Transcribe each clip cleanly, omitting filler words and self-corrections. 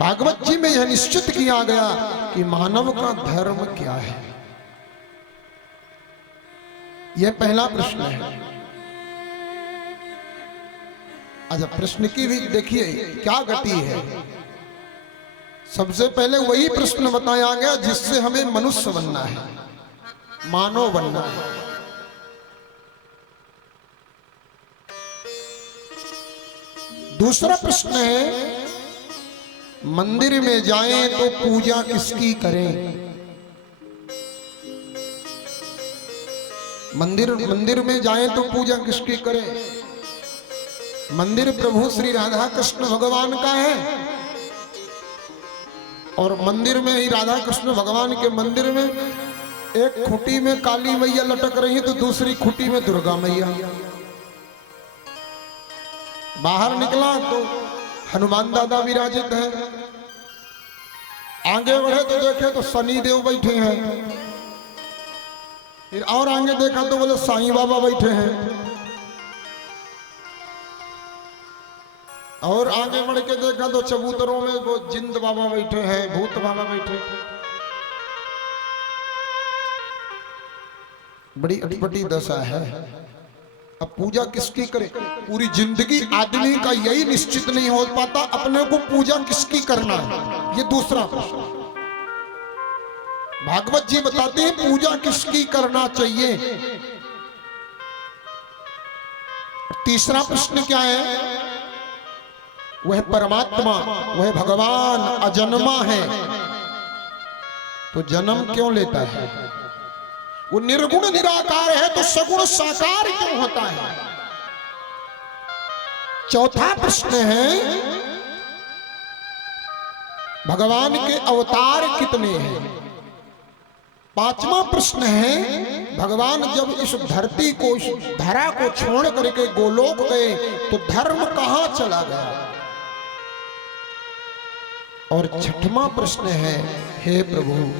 भागवत जी में यह निश्चित किया गया कि मानव का धर्म क्या है। यह पहला प्रश्न है। अच्छा, प्रश्न की भी देखिए क्या गति है। सबसे पहले वही प्रश्न बताया गया जिससे हमें मनुष्य बनना है, मानव बनना है। दूसरा प्रश्न है, मंदिर में जाएं तो पूजा किसकी करें। मंदिर में जाएं तो पूजा किसकी करें। मंदिर प्रभु श्री राधा कृष्ण भगवान का है, और मंदिर में ही राधा कृष्ण भगवान के मंदिर में एक खूंटी में काली मैया लटक रही है तो दूसरी खूंटी में दुर्गा मैया। बाहर निकला तो हनुमान दादा विराजित है, आगे बढ़े तो देखे तो शनि देव बैठे हैं, फिर और आगे देखा तो बोले साईं बाबा बैठे हैं, और आगे बढ़ के देखा तो चबूतरों में वो जिंद बाबा बैठे हैं, भूत बाबा बैठे हैं। बड़ी अटपटी दशा है। अब पूजा किसकी करे। पूरी जिंदगी आदमी का यही निश्चित नहीं हो पाता अपने को पूजा किसकी करना है। ये दूसरा प्रश्न। भागवत जी बताते हैं पूजा किसकी करना चाहिए। तीसरा प्रश्न क्या है, वह परमात्मा, वह भगवान अजन्मा है तो जन्म क्यों लेता है। वो निर्गुण निराकार है तो सगुण साकार क्यों होता है। चौथा प्रश्न है, भगवान के अवतार कितने हैं। पांचवा प्रश्न है, भगवान जब इस धरती को, इस धरा को छोड़ करके गोलोक गए तो धर्म कहां चला गया। और छठवां प्रश्न है, हे प्रभु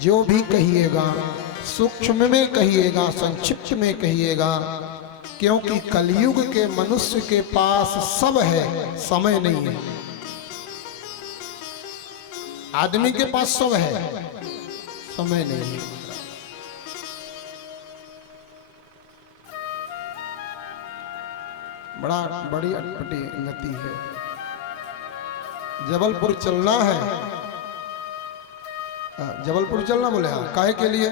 जो भी कहिएगा सूक्ष्म में कहिएगा, संक्षिप्त में कहिएगा, क्योंकि कलयुग के मनुष्य के पास सब है, समय नहीं है। आदमी के पास सब है, समय नहीं है। बड़ी अटपटी गति है। जबलपुर चलना है, जबलपुर चलना बोले हाँ, काहे के लिए।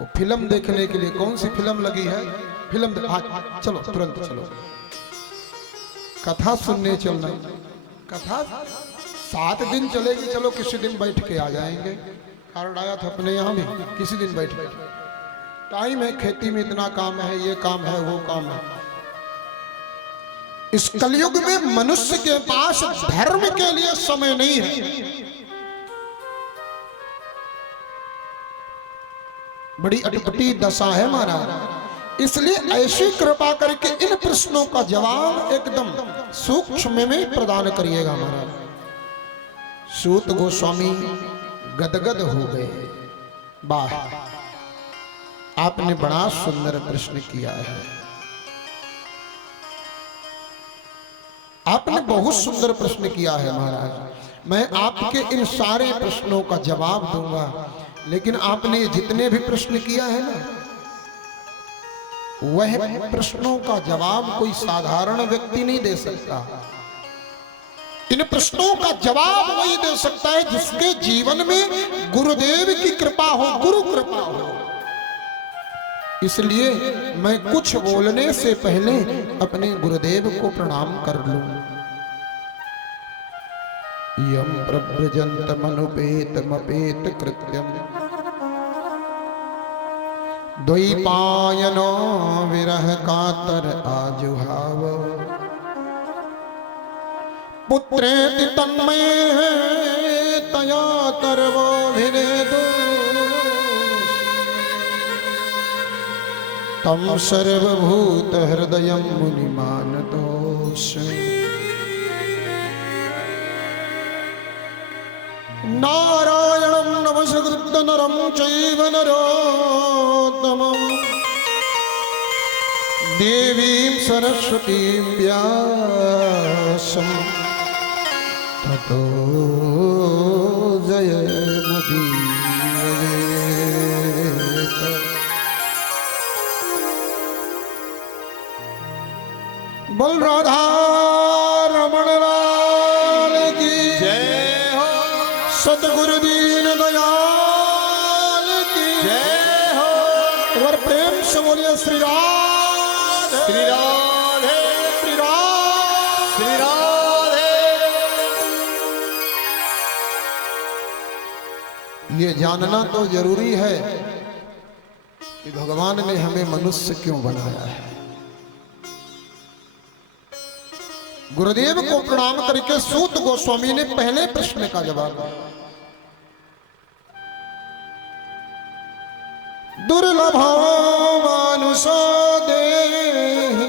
वो फिल्म देखने के लिए। कौन सी फिल्म लगी है। फिल्म हाँ चलो, तुरंत चलो। कथा सुनने चलना। कथा 7 दिन चलेगी, चलो किसी दिन बैठ के आ जाएंगे। कार्ड आया था अपने यहाँ भी, किसी दिन बैठ के। टाइम है, खेती में इतना काम है, ये काम है, वो काम है। इस कलयुग में मनुष्य के पास धर्म के लिए समय नहीं है। बड़ी अटपटी दशा है महाराज। इसलिए ऐसी कृपा करके इन प्रश्नों का जवाब एकदम सूक्ष्म में प्रदान करिएगा महाराज। सूत गोस्वामी गदगद हो गए। वाह, आपने बड़ा सुंदर प्रश्न किया है। आपने बहुत सुंदर प्रश्न किया है महाराज। मैं आपके इन सारे प्रश्नों का जवाब दूंगा, लेकिन आपने जितने भी प्रश्न किया है ना, वह प्रश्नों का जवाब कोई साधारण व्यक्ति नहीं दे सकता। इन प्रश्नों का जवाब वही दे सकता है जिसके जीवन में गुरुदेव की कृपा हो, गुरु कृपा हो। इसलिए मैं कुछ बोलने से पहले अपने गुरुदेव को प्रणाम कर लूं। यम प्रव्रजन्तमनुपेतमपेत कृत्यम द्वैपायनो विरह कातर आजुहाव पुत्रेति तन्मये तया तरवोभिनेदो तम सर्वभूत हृदयं मुनिमानतोऽस्मि। नारायणं नमस्कृत्य नरं चैव नरोत्तमं देवीं सरस्वतीं व्यासं ततो तो जय मुदीर बोल राधा रमण लाल की जय हो, सतगुरु दीन दयाल की जय हो, और प्रेम से बोलिए श्री राधे श्री राधे, श्री राधे श्री राधे। ये जानना तो जरूरी है कि भगवान ने हमें मनुष्य क्यों बनाया है। गुरुदेव को प्रणाम करके सूत गोस्वामी ने पहले प्रश्न का जवाब दिया। दुर्लभो मानुषो देहि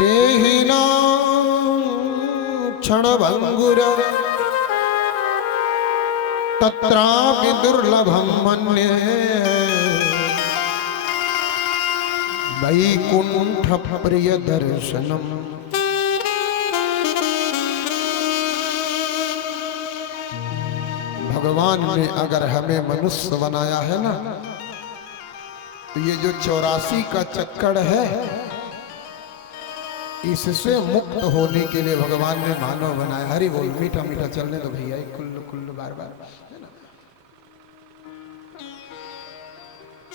देहिनां क्षणभंगुर तत्रापि दुर्लभं मन्ये वैकुंठ प्रिय दर्शनम। भगवान ने अगर हमें मनुष्य बनाया है ना, तो ये जो 84 का चक्कर है, इससे मुक्त होने के लिए भगवान ने मानव बनाया। हरि बोल, मीठा मीठा चलने दो भैया, कुल्लू कुल्लू बार बार, है ना।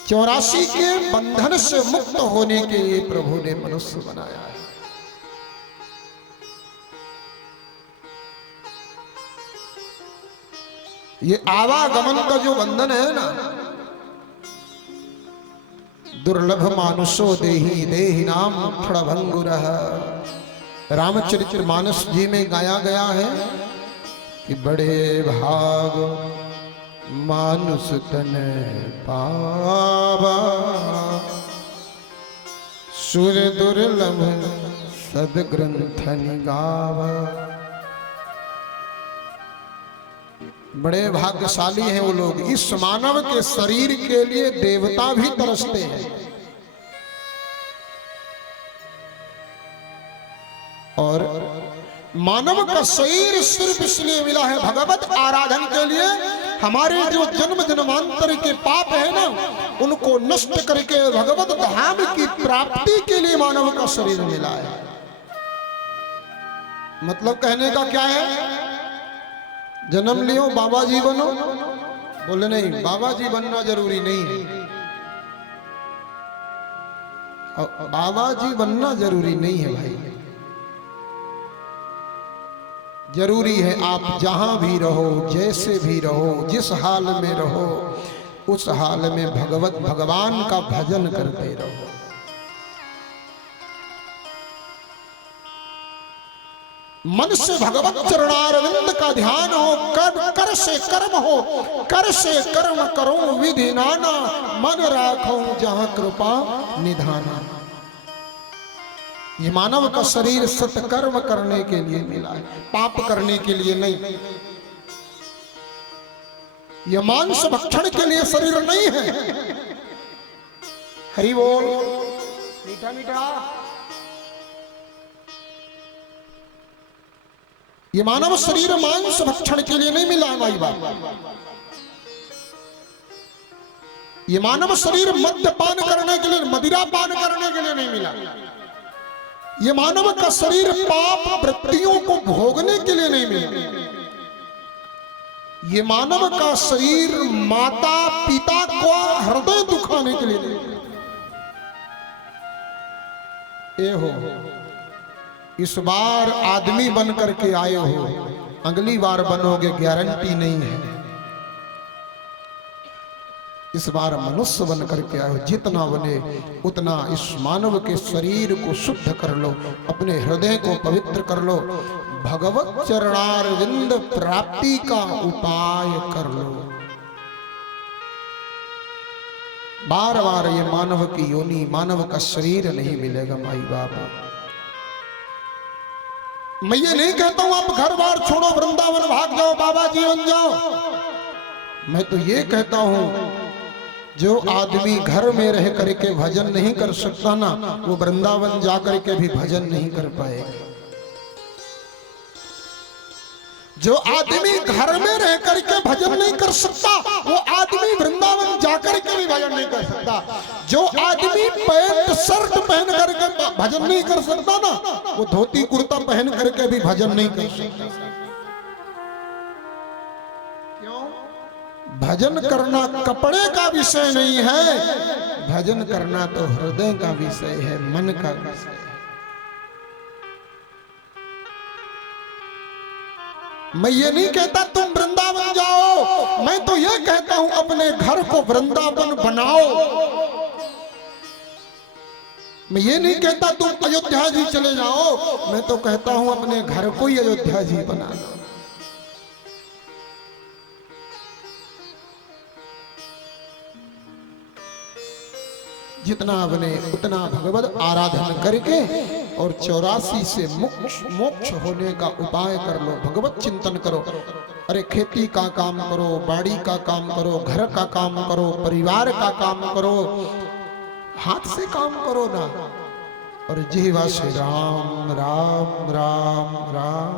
84 के बंधन से मुक्त होने के लिए प्रभु ने मनुष्य बनाया है। ये आवागमन का जो बंधन है ना, दुर्लभ मानुषो देहि देहि नाम क्षणभंगुरः। रामचरित्र मानस जी में गाया गया है कि बड़े भाग मानुष तन पावा, सुर दुर्लभ सदग्रंथन गावा। बड़े भाग्यशाली हैं वो लोग। इस मानव के शरीर के लिए देवता भी तरसते हैं। और मानव का शरीर सिर्फ इसलिए मिला है भगवत आराधन के लिए। हमारे जो जन्म जन्मांतर के पाप है ना, उनको नष्ट करके भगवत धाम की प्राप्ति के लिए मानव का शरीर मिला है। मतलब कहने का क्या है, जन्म लियो बाबा जी बनो, बोले नहीं, बाबा जी बनना जरूरी नहीं है। बाबा जी बनना जरूरी नहीं है भाई। जरूरी है आप जहां भी रहो, जैसे भी रहो, जिस हाल में रहो, उस हाल में भगवान का भजन करते रहो। मन से भगवत चरणारविंद का ध्यान हो, कर से कर्म हो, कर से कर्म करो विधि नाना, मन राखो जहां कृपा निधाना। ये मानव का शरीर सत्कर्म करने के लिए मिला है, पाप करने के लिए नहीं। ये मांस भक्षण के लिए शरीर नहीं है। हरि बोल, मीठा मीठा। ये मानव शरीर मांस भक्षण के लिए नहीं मिला भाई बाप। ये मानव शरीर मद्यपान करने के लिए, मदिरा पान करने के लिए नहीं मिला। ये मानव का शरीर पाप वृत्तियों को भोगने के लिए नहीं मिला। ये मानव का शरीर माता पिता को हृदय दुखाने के लिए नहीं मिला। ए हो, इस बार आदमी बन करके आए हो, अगली बार बनोगे गारंटी नहीं है। इस बार मनुष्य बन करके आए हो, जितना बने उतना इस मानव के शरीर को शुद्ध कर लो, अपने हृदय को पवित्र कर लो, भगवत चरणारविंद प्राप्ति का उपाय कर लो। बार बार ये मानव की योनि, मानव का शरीर नहीं मिलेगा माई बाप। मैं ये नहीं कहता हूं आप घर बार छोड़ो, वृंदावन भाग जाओ, बाबा जी बन जाओ। मैं तो ये कहता हूं, जो आदमी घर में रह करके भजन नहीं कर सकता ना, वो वृंदावन जा करके भी भजन नहीं कर पाएगा। जो आदमी घर में रह करके भजन नहीं कर सकता, वो आदमी वृंदावन जाकर के भी भजन नहीं कर सकता। जो आदमी पैंट शर्ट पहन करके भजन नहीं कर सकता ना, वो धोती कुर्ता पहन करके भी भजन नहीं कर सकता। क्यों? भजन करना कपड़े का विषय नहीं है, भजन करना तो हृदय का विषय है, मन का विषय है। मैं ये नहीं कहता तुम वृंदावन जाओ, मैं तो ये कहता हूं अपने घर को वृंदावन बनाओ। मैं ये नहीं कहता तुम अयोध्या जी चले जाओ, मैं तो कहता हूं अपने घर को ही अयोध्या जी बना लो। जितना बने उतना भगवत आराधन करके और 84 से मोक्ष होने का उपाय कर लो। भगवत चिंतन करो। अरे खेती का काम करो, बाड़ी का काम करो, घर का काम करो, परिवार का काम करो, हाथ से काम करो ना। और जीवा से राम राम राम राम,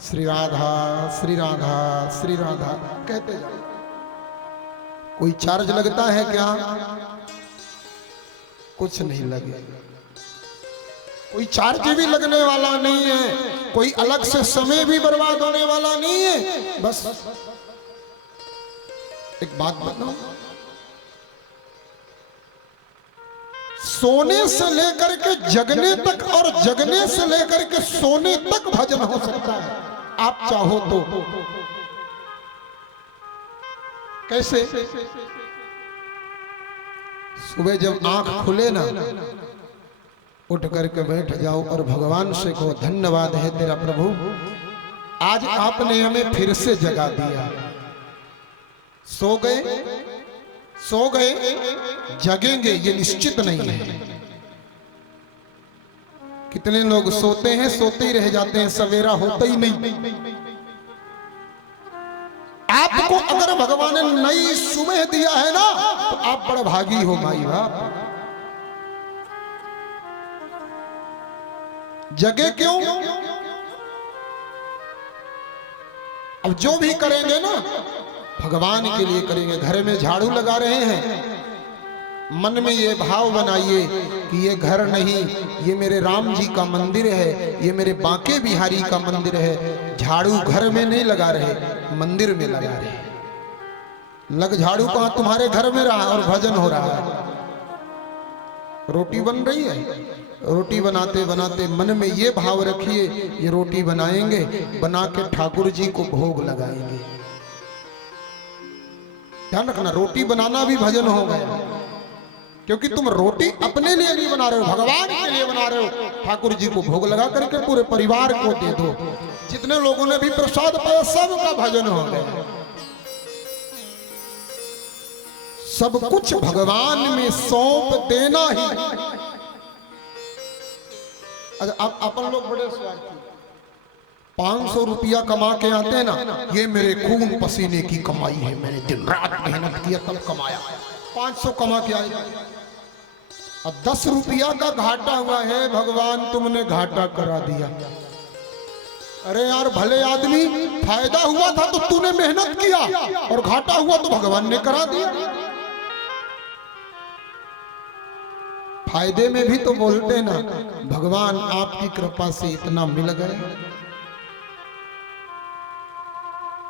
श्री राधा श्री राधा श्री राधा कहते जाओ। कोई चार्ज लगता है क्या? कुछ नहीं लगे। कोई चार्ज भी लगने वाला नहीं है, कोई अलग से समय भी बर्बाद होने वाला नहीं है। बस एक बात बताऊं, सोने से लेकर के जगने तक और जगने से लेकर के सोने तक भजन हो सकता है, आप चाहो तो। कैसे? सुबह जब आंख खुले ना, उठ करके बैठ जाओ और भगवान से कहो धन्यवाद है तेरा प्रभु, आज आपने हमें फिर से जगा दिया। सो गए जगेंगे ये निश्चित नहीं है। कितने लोग सोते हैं, सोते ही रह जाते हैं, सवेरा होता ही नहीं। आपको अगर भगवान ने नई सुबह दिया है ना, तो आप बड़ा भागी हो माई बाप। जगे क्यों? अब जो भी करेंगे ना भगवान के लिए करेंगे। घर में झाड़ू लगा रहे हैं, मन में ये भाव बनाइए कि ये घर नहीं, ये मेरे राम जी का मंदिर है, ये मेरे बांके बिहारी का मंदिर है। झाड़ू घर में नहीं लगा रहे, मंदिर में लगा रहे। लग झाड़ू कहां? तुम्हारे घर में रहा और भजन हो रहा है। रोटी बन रही है, रोटी बनाते बनाते मन में ये भाव रखिए, ये रोटी बनाएंगे, बना के ठाकुर जी को भोग लगाएंगे। ध्यान रखना, रोटी बनाना भी भजन हो गया, क्योंकि तुम रोटी अपने लिए नहीं बना रहे हो, भगवान के लिए बना रहे हो। ठाकुर जी को भोग लगा करके पूरे परिवार को दे दो। जितने लोगों ने भी प्रसाद पाया सबका भजन हो गया। सब कुछ भगवान में सौंप देना ही। अब अपन लोग बड़े स्वार्थी, 500 रुपया कमा के आते हैं ना, ये मेरे खून पसीने की कमाई है, मैंने दिन रात मेहनत किया तब कमाया। 500 कमा के आए, अब 10 रुपया का घाटा हुआ है, भगवान तुमने घाटा करा दिया। अरे यार भले आदमी, फायदा हुआ था तो तूने मेहनत किया, और घाटा हुआ तो भगवान ने करा दिया। फायदे में भी तो बोलते ना, भगवान आपकी कृपा से इतना मिल गए।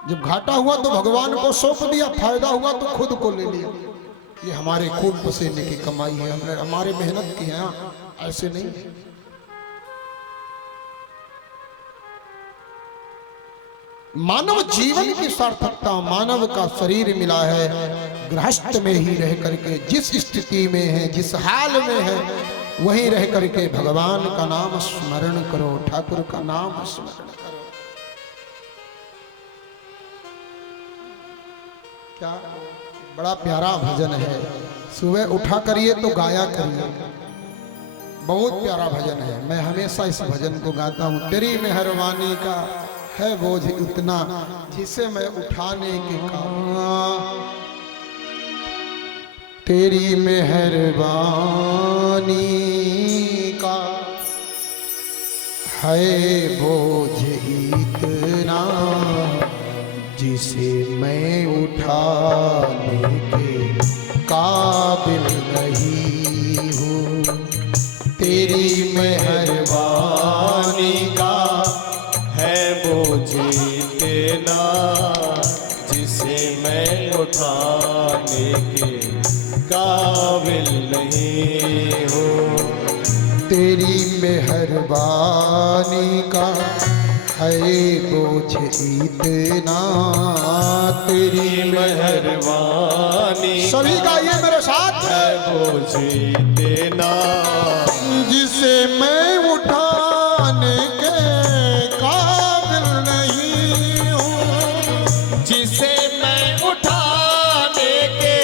जब घाटा हुआ तो भगवान को सौंप दिया, फायदा हुआ तो खुद को ले लिया। ये हमारे खून पसीने की कमाई है, हमने हमारे मेहनत की है, ऐसे नहीं। मानव जीवन की सार्थकता, मानव का शरीर मिला है, गृहस्थ में ही रह करके जिस स्थिति में है, जिस हाल में है, वहीं रह करके भगवान का नाम स्मरण करो, ठाकुर का नाम स्मरण करो। क्या बड़ा प्यारा भजन है, सुबह उठा करिए तो गाया करिए, बहुत प्यारा भजन है। मैं हमेशा इस भजन को गाता हूँ। तेरी मेहरबानी का है बोझ इतना, जिसे मैं उठाने के काम। तेरी मेहरबानी का है बोझ इतना, जिसे मैं उठाने के काबिल नहीं हूँ। तेरी मेहरबानी का है बोझ इतना, जिसे मैं उठाने के काबिल नहीं हूँ। तेरी मेहरबानी का है बोझ इतना, तेरी मेहरबानी सभी गाइए मेरे साथ। है बोझ इतना, जिसे मैं उठाने के काबिल नहीं हूँ। जिसे मैं उठाने के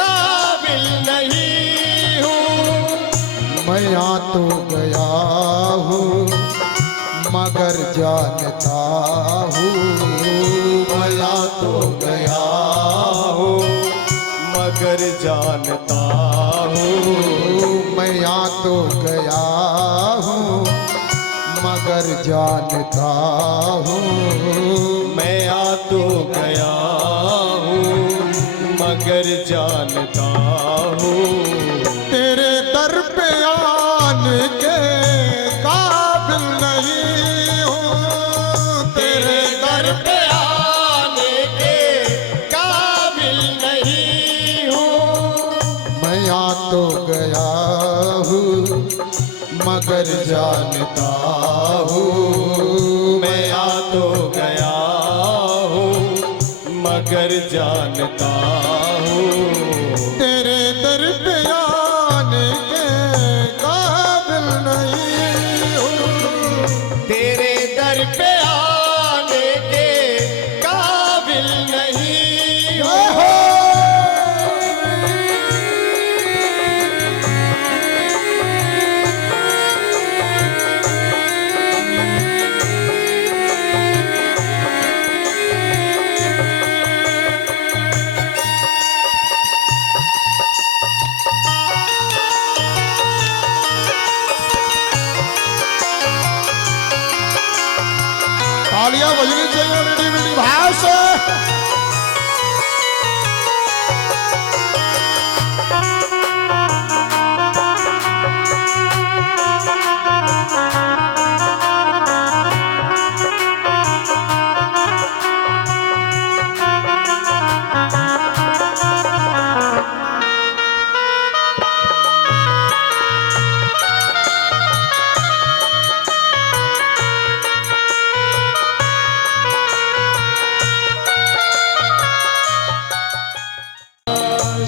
काबिल नहीं हूँ। मैं आ तो गया हूँ मगर जानता हूँ, मैं आ तो गया हूँ मगर जानता हूँ। मैं आ तो गया हूँ मगर जानता हूँ। मैं आ तो गया हूँ मगर जानता हूँ। तेरे दर पे आने के काबिल नहीं हूँ। तेरे दर पे आने के काबिल नहीं हूँ। मैं आ तो गया हूँ मगर जानता हूँ। मैं आ तो गया हूँ मगर जानता हूँ। तेरे दर पे आने के काबिल नहीं हूँ। तेरे दर पे आने के काबिल नहीं हूँ। तालियां बजनी चाहिए मीठी मीठी भाव से।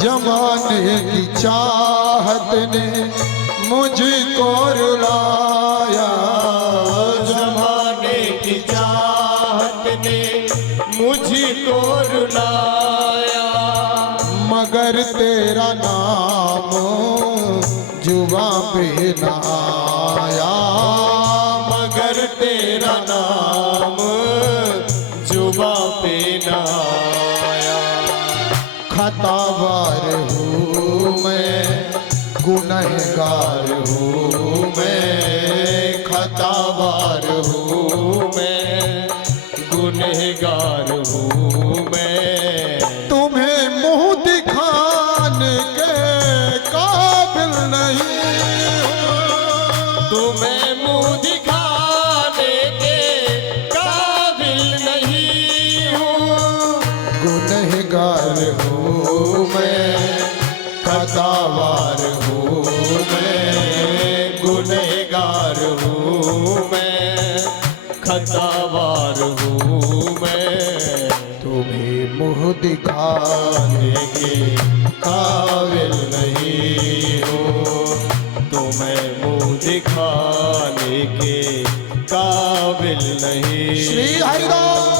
जमाने की चाहत ने मुझको रुलाया, जमाने की चाहत ने मुझको रुलाया। मगर तेरा नाम जुबां पे न आया। मगर तेरा नाम जुबां पे न आया। खतावार हूँ मैं, गुनहगार हूँ मैं। खतावार हूँ मैं, गुनहगार हूँ मैं। तुम्हें मुंह दिखाने के काबिल नहीं हूँ। तुम्हें मुँह दिखाने के काबिल नहीं हूँ। गुनहगार हूँ मैं, खतावार हूँ मैं, गुनहगार हूँ मैं। खतावार हूँ मैं। तुम्हें मुंह दिखाने दिखाने के काबिल नहीं हूँ। तुम्हें मुँह दिखाने के काबिल नहीं। श्री हरिदास।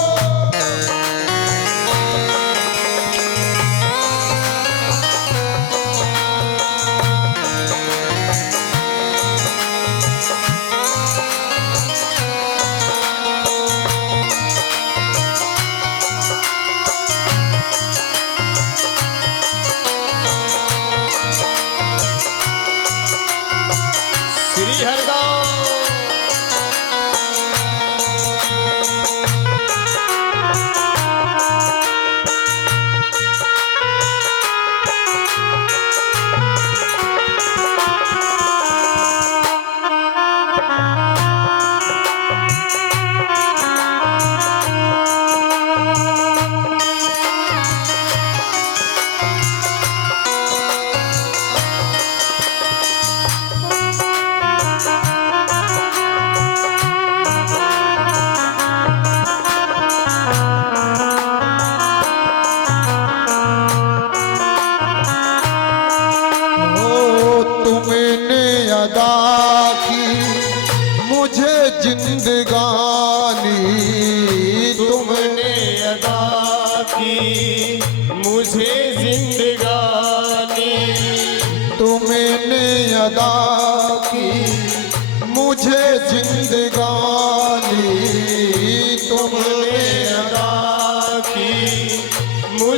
श्री हरिदास।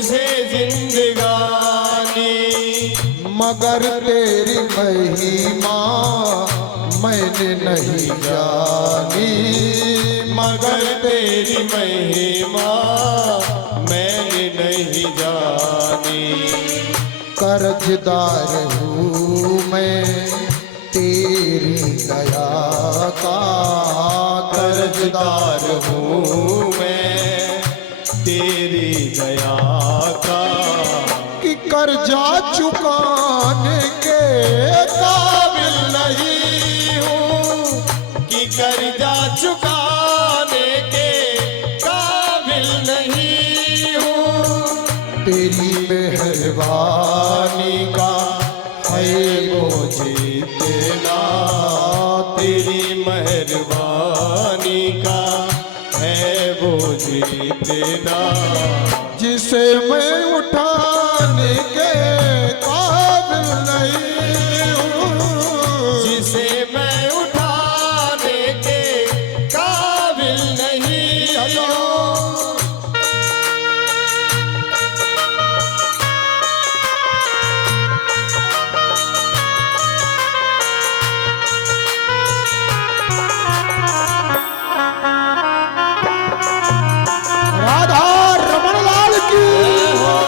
मुझे जिंदगानी, मगर तेरी महिमा मैंने नहीं जानी, मगर तेरी महिमा मैंने नहीं जानी। कर्जदार हूँ मैं तेरी दया का, कर्जदार हूँ मैं तेरी दया का, कि कर्जा चुकाने के काबिल नहीं हूँ, कि कर्जा चुकाने के काबिल नहीं हूँ। तेरी मेहरबानी का है मुझे इतना, तेरी मेहरबानी का है मुझे इतना, जिसे मैं उठाने के काबिल नहीं हूँ, जिसे मैं उठाने के काबिल नहीं हूँ। राधा रमन लाल की जय हो।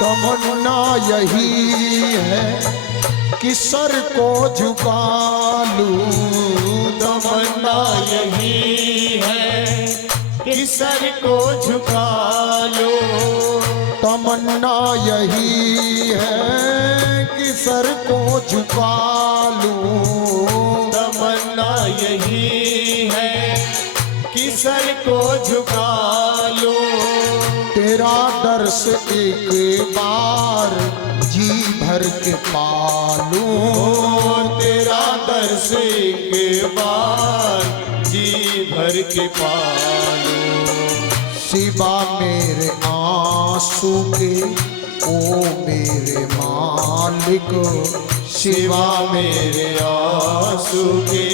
तमन्ना यही है कि सर को झुका लूं, तमन्ना यही है कि सर को झुका लो, तमन्ना यही है कि सर को झुका लूं, तमन्ना यही है कि सर को झुका लो। तेरा दर्श एक बार जी भर के पालूं, तेरा दर्श एक बार जी भर के पालूं, सिवा मेरे आंसू के ओ मेरे मालिक, सिवा मेरे आंसू के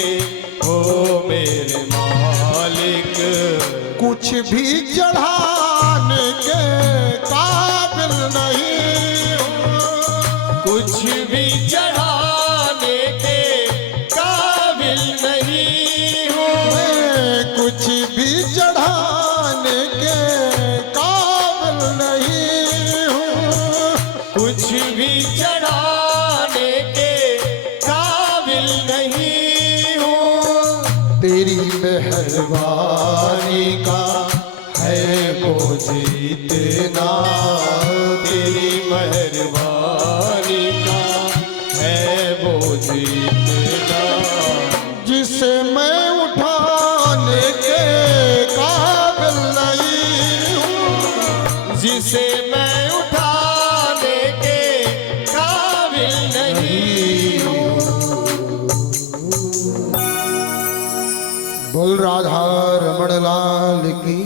हो मेरे मालिक, कुछ भी चढ़ाने के काबिल नहीं हूँ, कुछ भी चढ़ाने के काबिल नहीं हूँ, मैं कुछ भी चढ़ाने के काबिल नहीं हूँ, कुछ भी चढ़ाने के काबिल नहीं हूँ। तेरी मेहरबानी का है मुझे इतना, तेरी मेहरबानी का है मुझे इतना, जिसे मैं उठाने के काबिल नहीं हूँ, जिसे मैं उठाने के काबिल नहीं हूँ। बोल राधा रमण लाल की,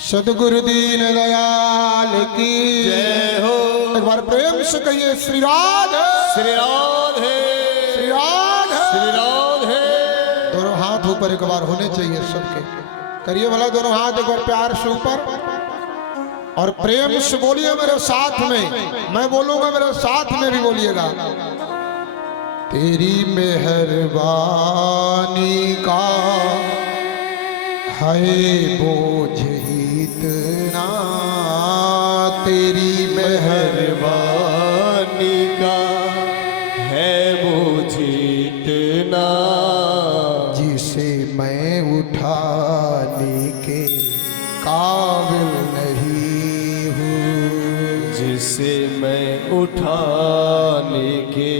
सदगुरु दीन दयाल की जय हो। एक बार प्रेम से कहिए श्री राधे, श्री राधे, श्री राधे। श्री राधे। दोनों हाथ ऊपर एक बार होने चाहिए सबके, करिए भला दोनों हाथ एक बार प्यार से ऊपर और प्रेम से बोलिए मेरे साथ में, मैं बोलूंगा मेरे साथ में भी बोलिएगा। तेरी मेहरबानी का है बोझ इतना, तेरी मेहरबानी का है बोझ इतना, जिसे मैं उठाने के काबिल नहीं हूँ, जिसे मैं उठाने के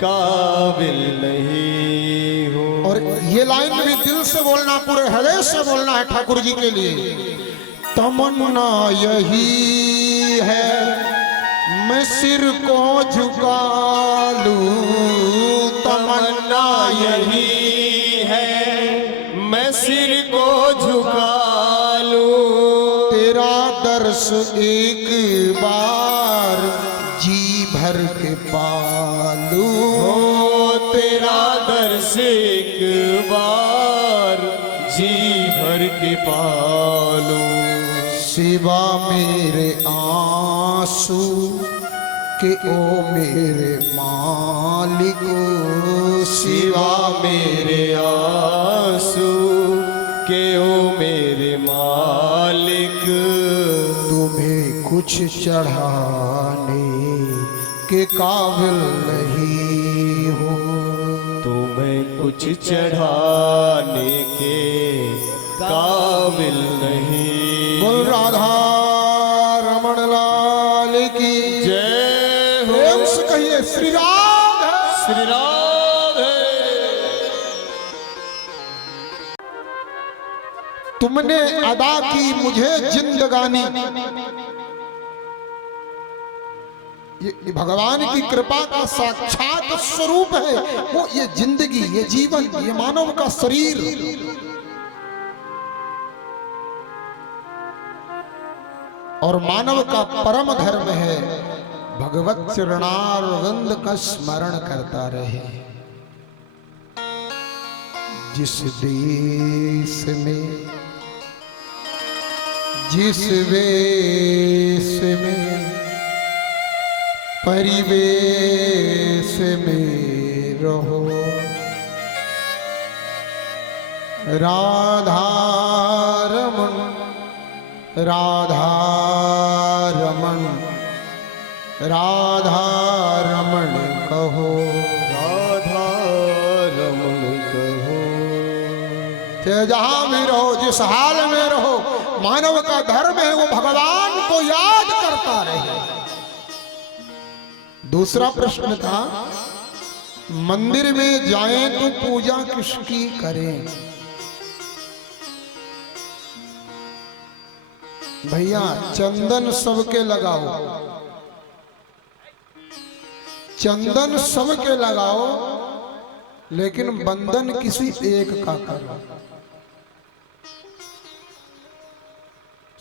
काबिल नहीं बोलना, पूरे हृदय से बोलना है ठाकुर जी के लिए। तमन्ना यही है मैं सिर को झुका लूं, तमन्ना यही है मैं सिर को झुका लूं, तेरा दर्श एक बार जी भर के पालूं, हो तेरा दर्श एक बार जी भर के पालूं, सिवा मेरे आंसू के ओ मेरे मालिक, सिवा मेरे आंसू के ओ मेरे मालिक, तुम्हें कुछ चढ़ाने के काबिल नहीं हो, तुम्हें कुछ चढ़ाने के काबिल नहीं। बोल राधा रमण लाल की जय हो, प्रेम से कहिए श्री राधे। श्री राधे। तुमने अदा की मुझे जिंदगानी, ये भगवान की कृपा का साक्षात स्वरूप है। वो ये जिंदगी, ये जीवन, ये मानव का शरीर, और मानव का परम धर्म है भगवत चरणारविंद का स्मरण करता रहे। जिस देश में, जिस वेश में, परिवेश में रहो, राधा रमण, राधा रमण, राधा रमण कहो, राधा रमण कहो। चाहे जहां भी रहो, जिस हाल में रहो, मानव का धर्म है वो भगवान को याद करता रहे। दूसरा प्रश्न था, मंदिर में जाएं तो पूजा किसकी करें? भैया चंदन सबके लगाओ, चंदन सबके लगाओ, लेकिन बंधन किसी एक का करो।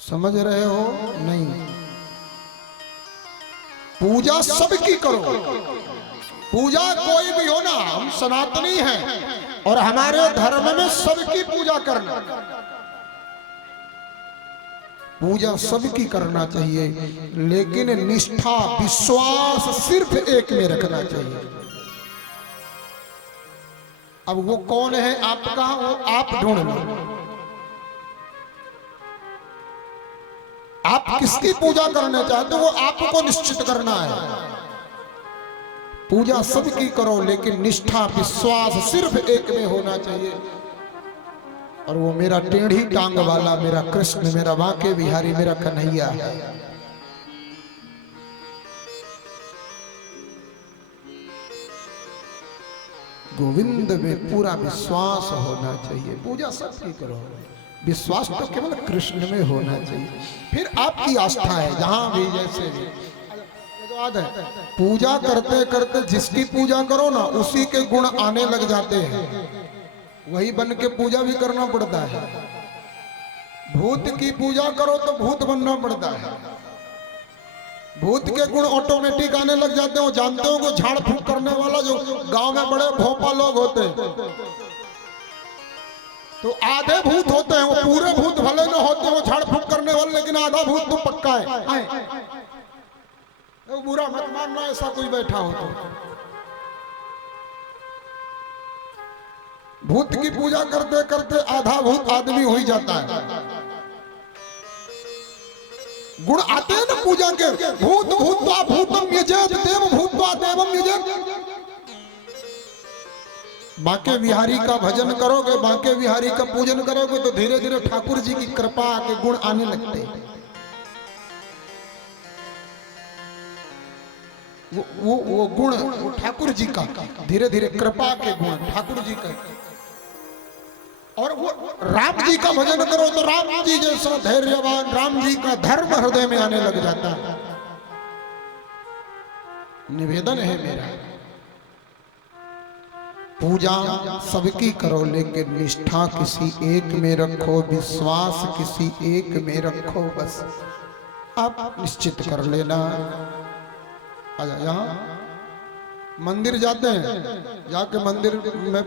समझ रहे हो? नहीं, पूजा सबकी करो। पूजा कोई भी हो ना, हम सनातनी हैं और हमारे धर्म में सबकी पूजा करना, पूजा सबकी करना चाहिए, लेकिन निष्ठा विश्वास सिर्फ एक में रखना चाहिए। अब वो कौन है आपका, वो आप ढूंढ लो। आप किसकी पूजा करना चाहते हो वो आपको निश्चित करना है। पूजा सबकी करो, लेकिन निष्ठा विश्वास सिर्फ एक में होना चाहिए, और वो मेरा टेढ़ी टांग वाला, मेरा कृष्ण, मेरा बांके बिहारी, मेरा कन्हैया है। गोविंद में पूरा विश्वास होना चाहिए। पूजा सबकी करो, विश्वास तो केवल कृष्ण में होना चाहिए। फिर आपकी आस्था है, जहां भी जैसे भी है। पूजा करते करते जिसकी पूजा करो ना, उसी के गुण आने लग जाते हैं, वही बन के पूजा भी करना पड़ता है। भूत की पूजा करो तो भूत बनना पड़ता है, भूत के गुण ऑटोमेटिक आने लग जाते हो। जानते हो वो झाड़ फूक करने वाला जो गांव में बड़े भोपा लोग होते हैं, तो आधे भूत होते हैं, वो पूरे भूत भले न होते वो झाड़ फूक करने वाले, लेकिन आधा भूत तो पक्का है। तो बुरा मत मानना ऐसा कोई बैठा हो तो। भूत की पूजा करते करते आधा भूत आदमी हो ही जाता है। गुण आते हैं ना पूजा के, भूत भूत्वा भूतम यजेत, देव भूत्वा देवम यजेत। बांके बिहारी का भजन करोगे, बांके बिहारी का पूजन करोगे, तो धीरे धीरे ठाकुर जी की कृपा के गुण आने लगते हैं। वो गुण, वो ठाकुर जी का, धीरे धीरे कृपा के गुण ठाकुर जी का। और वो राम जी का भजन करो तो राम जी जैसा धैर्यवान, राम जी का धर्म हृदय में आने लग जाता है। निवेदन है मेरा, पूजा सबकी करो लेकिन निष्ठा किसी एक में रखो, विश्वास किसी एक में रखो। बस आप निश्चित कर लेना। आजा, यहाँ मंदिर जाते हैं, जाके मंदिर में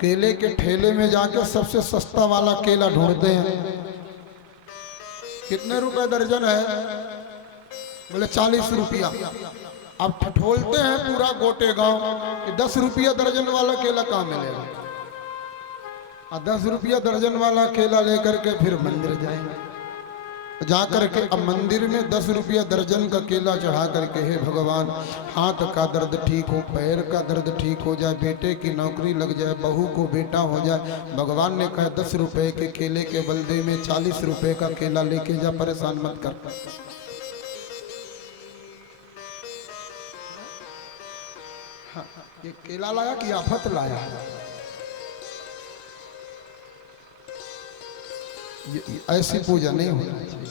केले के ठेले में जाके सबसे सस्ता वाला केला ढूंढते हैं। कितने रुपए दर्जन है? बोले 40 रुपया। अब ठठोलते हैं पूरा गोटे गांव कि 10 रुपया दर्जन वाला केला कहाँ मिलेगा। और 10 रुपया दर्जन वाला केला लेकर के फिर मंदिर जाएंगे। जाकर के अब मंदिर में 10 रुपया दर्जन का केला चढ़ा करके, हे भगवान हाथ का दर्द ठीक हो, पैर का दर्द ठीक हो जाए, बेटे की नौकरी लग जाए, बहू को बेटा हो जाए। भगवान ने कहा 10 रुपए के केले के बदले में 40 रुपए का केला लेके जा, परेशान मत कर। हाँ, ये केला लाया कि आफत लाया? ऐसी पूजा नहीं होनी चाहिए।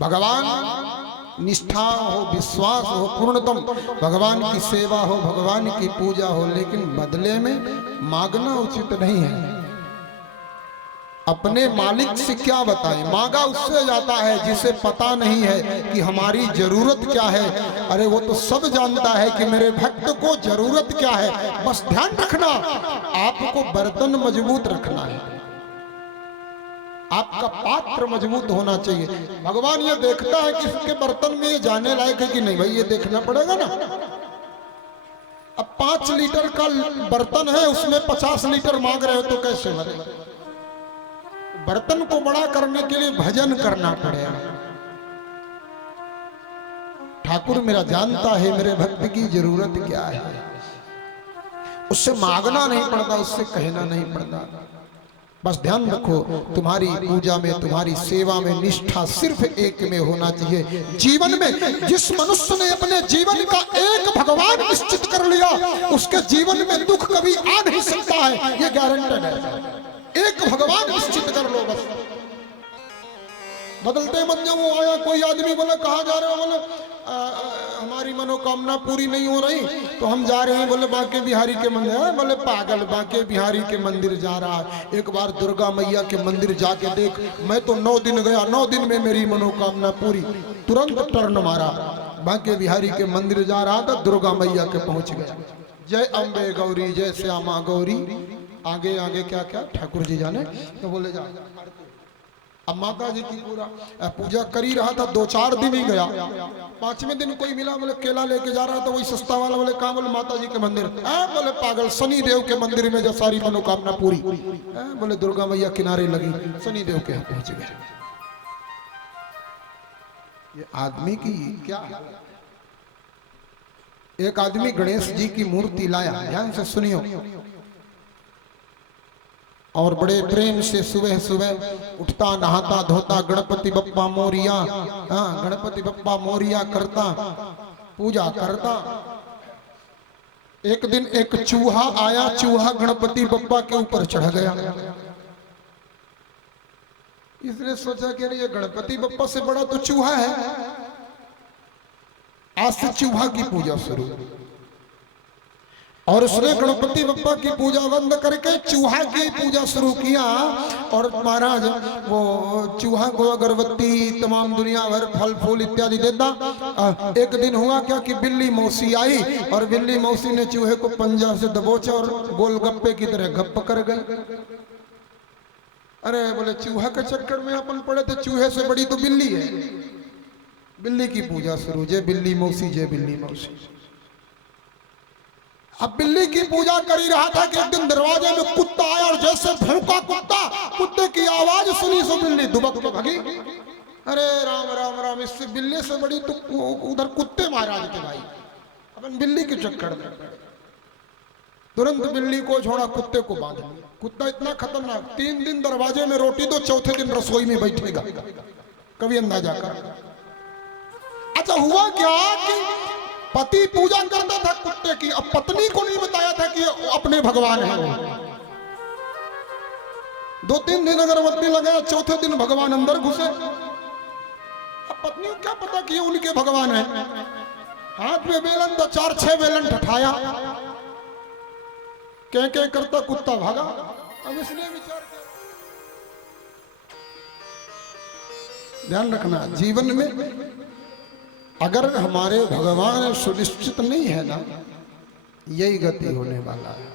भगवान निष्ठा हो, विश्वास हो, पूर्णतम भगवान की सेवा हो, भगवान की पूजा हो, लेकिन बदले में मांगना उचित नहीं है। अपने मालिक से क्या बताएं? मांगा उससे जाता है जिसे पता नहीं है कि हमारी जरूरत क्या है। अरे वो तो सब जानता है कि मेरे भक्त को जरूरत क्या है। बस ध्यान रखना, आपको बर्तन मजबूत रखना है, आपका पात्र मजबूत होना चाहिए। भगवान ये देखता है कि इसके बर्तन में ये जाने लायक है कि नहीं। भाई ये देखना पड़ेगा ना। अब 5 लीटर का बर्तन है, उसमें 50 लीटर मांग रहे हो तो कैसे बने? बर्तन को बड़ा करने के लिए भजन करना पड़ेगा। ठाकुर मेरा जानता है मेरे भक्त की जरूरत क्या है। उससे मांगना नहीं पड़ता, उससे कहना नहीं पड़ता। बस ध्यान रखो, तुम्हारी पूजा में, तुम्हारी सेवा में निष्ठा सिर्फ एक में होना चाहिए। जीवन में जिस मनुष्य ने अपने जीवन का एक भगवान निश्चित कर लिया, उसके जीवन में दुख कभी आ नहीं सकता है, ये गारंटेड है। एक भगवान निश्चित कर लो बस। बदलते मत जाओ। वो आया कोई आदमी, बोले कहाँ जा रहे हो? बोले हमारी मनोकामना पूरी नहीं हो रही तो हम जा रहे हैं, बोले बांके बिहारी के मंदिर। बोले पागल, बांके बिहारी के मंदिर जा रहा है? एक बार दुर्गा मैया के मंदिर जाके देख। मैं तो 9 दिन गया, 9 दिन में मेरी मनोकामना पूरी। तुरंत टर्न मारा, बांके बिहारी के मंदिर जा रहा था, दुर्गा मैया के पहुंच गया। जय अम्बे गौरी, जय श्यामा गौरी। आगे आगे क्या क्या ठाकुर जी जाने। तो बोले जा। अब माता जी की पूरा पूजा कर ही रहा था, 2-4 दिन ही गया। 5वें दिन कोई मिला, बोले केला लेके जा रहा था, वही सस्ता वाला। बोले कहाँ? बोले माता जी के मंदिर। बोले पागल, शनि देव के मंदिर में जो सारी मनोकामना पूरी। बोले दुर्गा मैया किनारे लगी, शनि देव के यहाँ पहुंच गए। ये आदमी की क्या? एक आदमी गणेश जी की मूर्ति लाया, ध्यान से सुनियो, और बड़े प्रेम से सुबह सुबह उठता, नहाता धोता, गणपति बप्पा मोरिया, गणपति बप्पा मोरिया करता, पूजा करता। एक दिन एक चूहा आया, चूहा गणपति बप्पा के ऊपर चढ़ गया। इसने सोचा कि ये गणपति बप्पा से बड़ा तो चूहा है, आज से चूहा की पूजा शुरू। और उसने गणपति बप्पा की पूजा बंद करके चूहा की पूजा शुरू किया। और महाराज वो चूहा को अगरबत्ती, तमाम दुनिया भर फल फूल इत्यादि देता। एक दिन हुआ क्या कि बिल्ली मौसी आई, और बिल्ली मौसी ने चूहे को पंजा से दबोचा और गोलगप्पे की तरह गप कर गई। अरे बोले चूहा के चक्कर में अपन पड़े थे, चूहे से बड़ी तो बिल्ली है। बिल्ली की पूजा शुरू, जय बिल्ली मौसी, जय बिल्ली मौसी। अब बिल्ली की पूजा कर ही रहा था कि एक दिन दरवाजे में कुत्ता आया, और जैसे भौंका कुत्ता, कुत्ते की आवाज सुनी सो बिल्ली दुबक के भागी। अरे राम राम राम, इससे बिल्ली से बड़ी तो उधर कुत्ते महाराज के भाई, अपन बिल्ली के चक्कर में। तुरंत बिल्ली को छोड़ा, कुत्ते को बांध लिया। कुत्ता इतना खतरनाक, 3 दिन दरवाजे में रोटी दो, चौथे दिन रसोई में बैठेगा, कभी अंदाजा कर। अच्छा हुआ क्या कि पति पूजा करता था कुत्ते की, अब पत्नी को नहीं बताया था कि अपने भगवान है। 2-3 दिन अगरबत्ती लगाया, चौथे दिन भगवान अंदर घुसे। अब पत्नी को क्या पता कि ये उनके भगवान है। हाथ में बेलन तो 4-6 बेलन ठठाया, क्या करता कुत्ता भागा। अब इसलिए विचार ध्यान रखना, जीवन में अगर हमारे भगवान सुनिश्चित नहीं है ना, यही गति होने वाला है।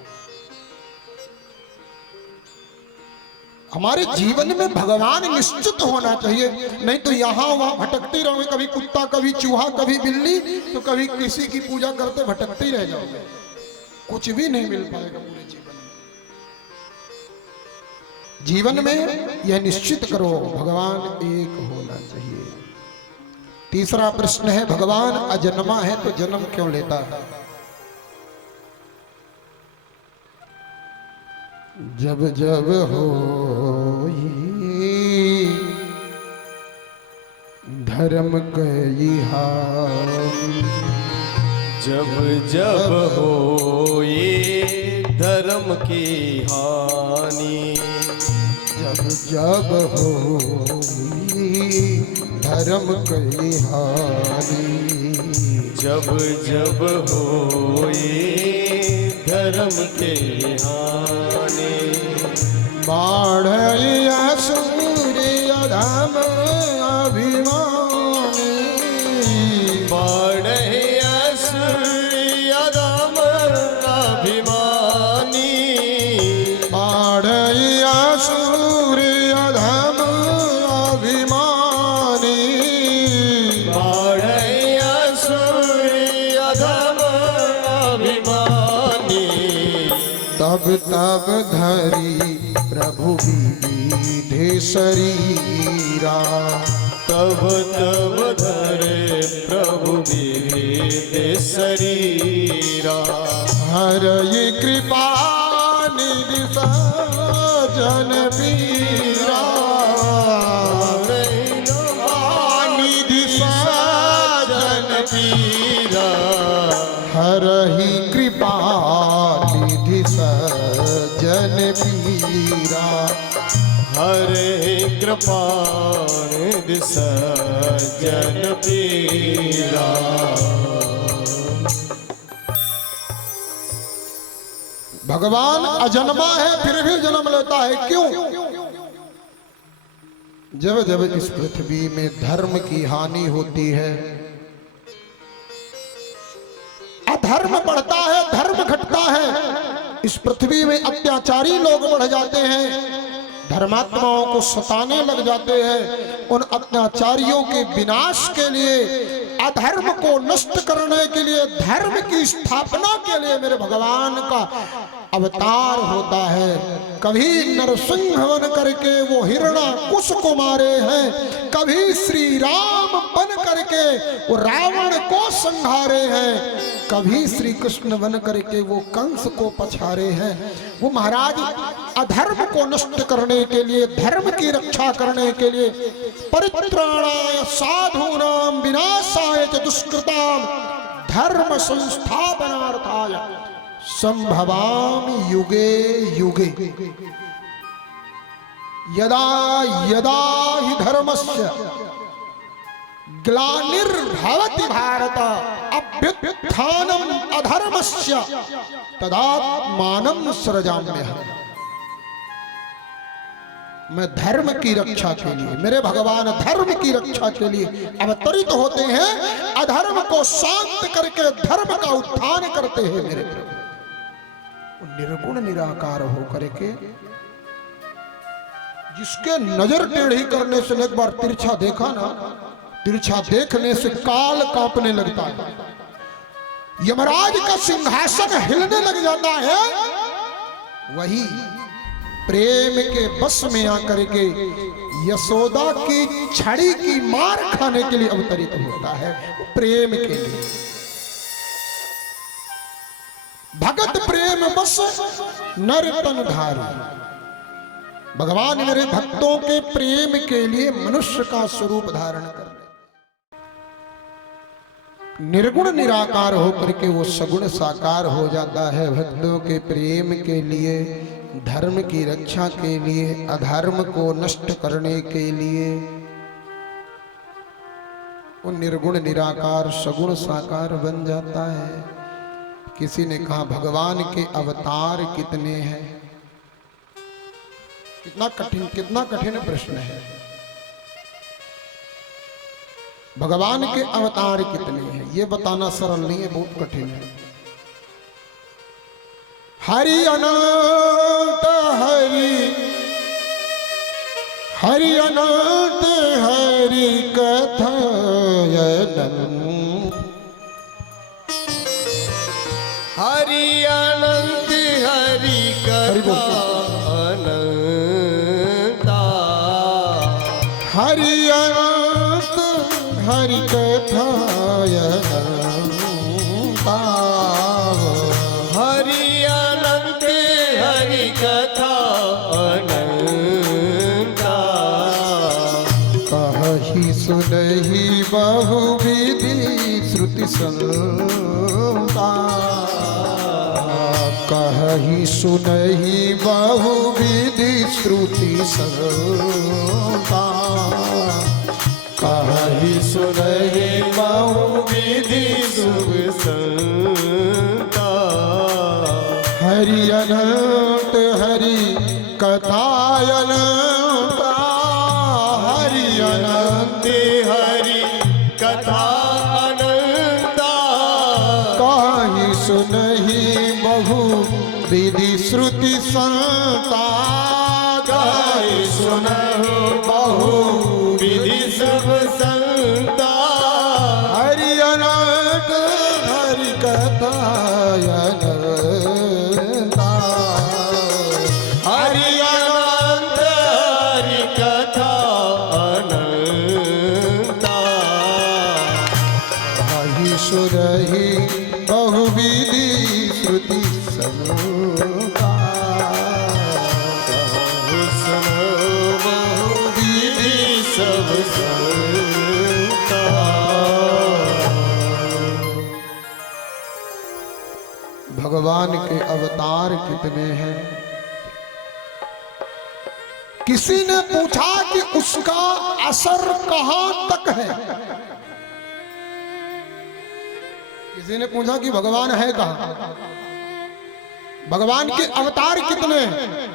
हमारे जीवन में भगवान निश्चित होना चाहिए, नहीं तो यहां वहां भटकते रहोगे, कभी कुत्ता, कभी चूहा, कभी बिल्ली, तो कभी किसी की पूजा करते भटकते रह जाओगे, कुछ भी नहीं मिल पाएगा पूरे जीवन में। यह निश्चित करो भगवान एक होना चाहिए। तीसरा प्रश्न है, भगवान अजन्मा है तो जन्म क्यों लेता है? जब जब हो धर्म कई हानि, जब जब हो ये धर्म की हानि, जब जब हो धर्म कई हानि, जब जब हो ये धर्म की हानि, बाढ़ सूर्य धर्म अभिमानी, बाढ़ सूर्य धर्म अभिमानी, बाढ़ सूर्य धर्म अभिमानी, बाढ़ सूर्य धर्म अभिमानी, तब तब धरी प्रभु विविधे शरीरा, तब तब धरे प्रभु विविध शरीरा, हरहि कृपा निधि सज्जन पीरा, निधि सज्जन पीरा, हरहि कृपा निधि सज्जन पीरा, हरे कृपा निधि सज्जन पीरा। भगवान अजन्मा है फिर भी जन्म लेता है, क्यों? जब जब इस पृथ्वी में धर्म की हानि होती है, अधर्म बढ़ता है, धर्म घटता है, इस पृथ्वी में अत्याचारी लोग बढ़ जाते हैं, धर्मात्माओं को सताने लग जाते हैं, उन अत्याचारियों के विनाश के लिए, अधर्म को नष्ट करने के लिए, धर्म की स्थापना के लिए मेरे भगवान का अवतार होता है। कभी नरसिंह बन करके वो हिरण्याकुश को मारे हैं, कभी श्री राम बन करके वो रावण को संहारे हैं, कभी श्री कृष्ण बन करके वो कंस को पछारे हैं। वो महाराज अधर्म को नष्ट करने के लिए, धर्म की रक्षा करने के लिए, परित्राणाय साधूनां विनाशाय च दुष्कृतां धर्म संस्थापनार्थाय संभवामि युगे युगे। यदा यदा हि धर्मस्य ग्लानिर्भवति भारत अभ्युत्थानम् अधर्मस्य तदात्मानं सृजाम्यहम्। मैं धर्म की रक्षा के लिए, मेरे भगवान धर्म की रक्षा के लिए अवतरित होते हैं, अधर्म को शांत करके धर्म का उत्थान करते हैं। मेरे प्रभु निर्गुण निराकार हो करके, जिसके नजर टेढ़ी करने से एक बार तिरछा देखा ना, तिरछा देखने से काल कांपने लगता है, यमराज का सिंहासन हिलने लग जाता है, वही प्रेम के बस में आकर के यशोदा की छड़ी की मार खाने के लिए अवतरित होता है। प्रेम के लिए भगत प्रेम बस नर तन धारी। भगवान मेरे भक्तों के प्रेम के लिए मनुष्य का स्वरूप धारण कर, निर्गुण निराकार होकर के वो सगुण साकार हो जाता है। भक्तों के प्रेम के लिए, धर्म की रक्षा के लिए, अधर्म को नष्ट करने के लिए वो निर्गुण निराकार सगुण साकार बन जाता है। किसी ने कहा भगवान के अवतार कितने हैं? कितना कठिन प्रश्न है। भगवान के अवतार कितने हैं ये बताना सरल नहीं है, बहुत कठिन है। हरि अनंत हरि, हरि अनंत हरि कथयन, हरि अनंत हरि कथा अनंता, हरि अनंत हरि कथयन, हरि अनंत हरि कथा अनंता, कहि सुनहि बहुविधि श्रुति संता, कहि सुनहि बहुविधि श्रुति संता, कहि सुनहि बहुविधि शुभ संता, हरि अनंत हरि कथायनता, हरि अनंत हरि कथा अनंता, कहि सुनहि बहु विधि श्रुति संता, कहि सुनहि बहु विधि शुभ संता, हरि अनंत हरि कथायनता, हरि अनंत हरि कथा अनंता, कहि सुनहि बहुविधि श्रुति संता, कहि सुनहि बहुविधि शुभ संता। भगवान के अवतार कितने हैं? किसी ने पूछा कि उसका असर कहां तक है? किसी ने पूछा कि भगवान है कहां? भगवान के अवतार कितने हैं?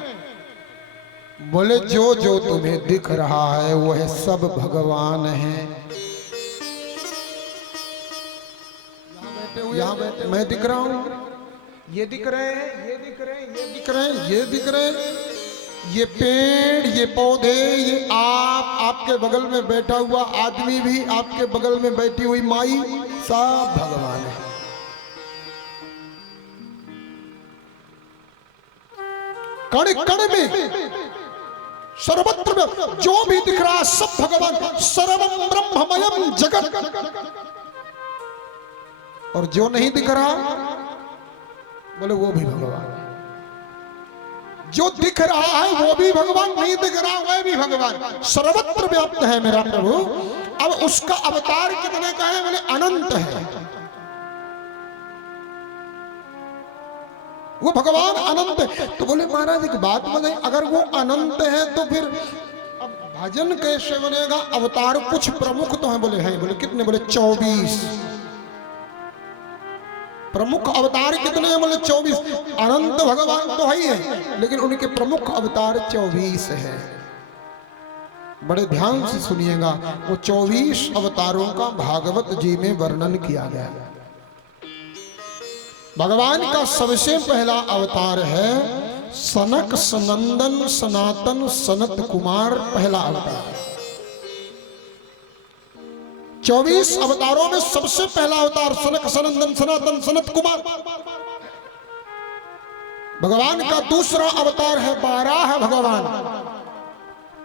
बोले जो जो तुम्हें दिख रहा है वह सब भगवान है। यहाँ बैठे मैं दिख रहा हूं, ये दिख रहे हैं, ये दिख रहे हैं, ये दिख रहे हैं, ये दिख रहे हैं, ये पेड़, ये पौधे, ये आपके बगल में बैठा हुआ आदमी भी, आपके बगल में बैठी हुई माई, सब भगवान है। कण कण में, सर्वत्र में जो भी दिख रहा है सब भगवान। सर्वम ब्रह्ममयम जगत, और जो नहीं दिख रहा बोले वो भी भगवान है। जो दिख रहा है वो भी भगवान, नहीं दिख रहा वह भी भगवान, सर्वत्र व्याप्त है मेरा प्रभु। अब उसका अवतार कितने का है? बोले अनंत है। वो भगवान अनंत है। तो बोले महाराज एक बात बताइए, अगर वो अनंत है तो फिर अब भजन कैसे बनेगा? अवतार कुछ प्रमुख तो हैं। बोले हैं। बोले कितने? बोले 24 प्रमुख अवतार कितने हैं? बोले 24। अनंत भगवान तो है ही है, लेकिन उनके प्रमुख अवतार 24 है। बड़े ध्यान से सुनिएगा, वो 24 अवतारों का भागवत जी में वर्णन किया गया। भगवान का सबसे पहला अवतार है सनक सनंदन सनातन सनत कुमार, पहला अवतार। 24 अवतारों में सबसे पहला अवतार सनक सनंदन सनातन सनत कुमार। भगवान का दूसरा अवतार है बाराह भगवान।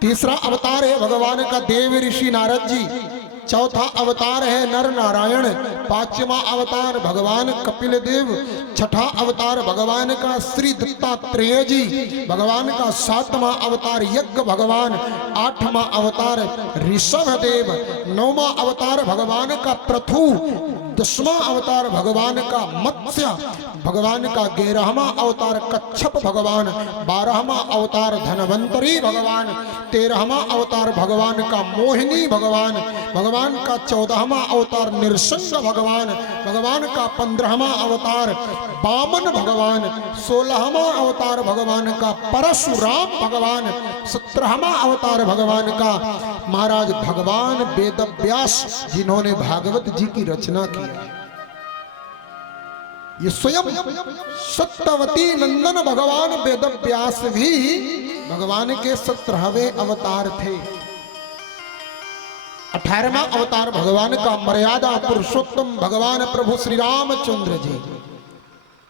तीसरा अवतार है भगवान का देव ऋषि नारद जी। चौथा अवतार है नर नारायण, पांचवा अवतार भगवान कपिल देव, छठा अवतार भगवान का श्री दत्तात्रेय जी, भगवान का सातवां अवतार यज्ञ भगवान, आठवां अवतार ऋषभ देव, नौवां अवतार भगवान का पृथु, दसवां अवतार भगवान का मत्स्य, भगवान का 11वां अवतार कच्छप भगवान, 12वां अवतार धनवंतरी भगवान, 13वां अवतार भगवान का मोहिनी भगवान, भगवान का 14वां अवतार निरसंग भगवान, भगवान का 15वां अवतार वामन भगवान, 16वां अवतार भगवान का परशुराम भगवान, 17वां अवतार भगवान का महाराज भगवान वेदव्यास, जिन्होंने भागवत जी की रचना की। ये स्वयं सत्यवती नंदन भगवान वेदव्यास भी भगवान के 17वें अवतार थे। 18वां अवतार भगवान का मर्यादा पुरुषोत्तम भगवान प्रभु श्री रामचंद्र जी।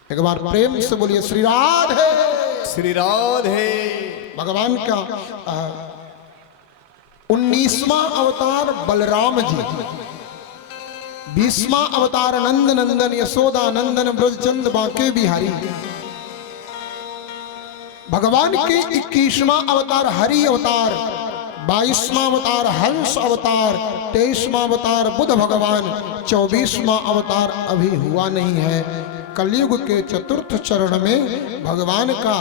एक बार प्रेम से बोलिए श्री राधे। श्री राधे। भगवान का 19वां अवतार बलराम जी, 20वां अवतार नंद नंदन यशोदा नंदन ब्रजचंद बांके बिहारी, भगवान के 21वां अवतार हरि अवतार, 22वां अवतार हंस अवतार, 23वां अवतार बुध भगवान, 24वां अवतार अभी हुआ नहीं है। कलयुग के चतुर्थ चरण में भगवान का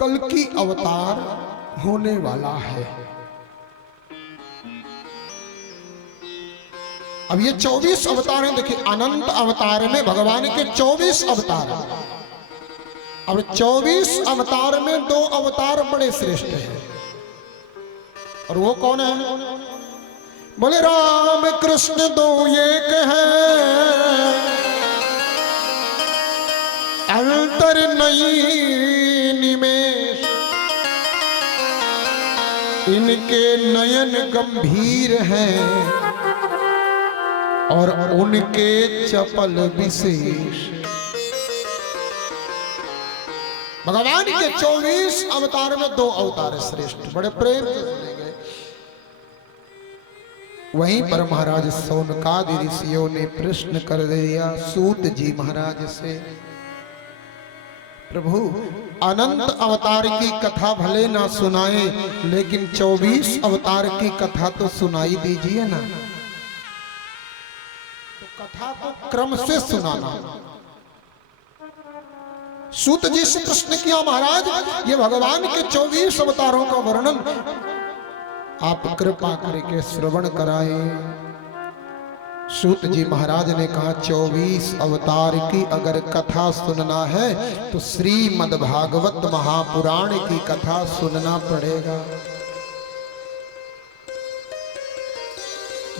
कल्कि अवतार होने वाला है। अब ये 24 अवतार हैं। देखिए अनंत अवतार में भगवान के 24 अवतार हैं। अब 24 अवतार में 2 अवतार बड़े श्रेष्ठ हैं, और वो कौन है? बोले राम कृष्ण दो एक है, अंतर नहीं निमेष, इनके नयन गंभीर हैं और उनके चपल विशेष। भगवान के 24 अवतार में 2 अवतार श्रेष्ठ, बड़े प्रेम से सुनेंगे। वहीं पर महाराज सौनकादि ऋषियों ने प्रश्न कर दिया सूत जी महाराज से, प्रभु अनंत अवतार की कथा भले ना सुनाए, लेकिन 24 अवतार की कथा तो सुनाई दीजिए ना। कथा को क्रम से सुनाना। सूत जी से प्रश्न किया, महाराज ये भगवान के 24 अवतारों का वर्णन आप कृपा करके श्रवण कराए। सूत जी महाराज ने कहा 24 अवतार की अगर कथा सुनना है तो श्रीमद् भागवत महापुराण की कथा सुनना पड़ेगा।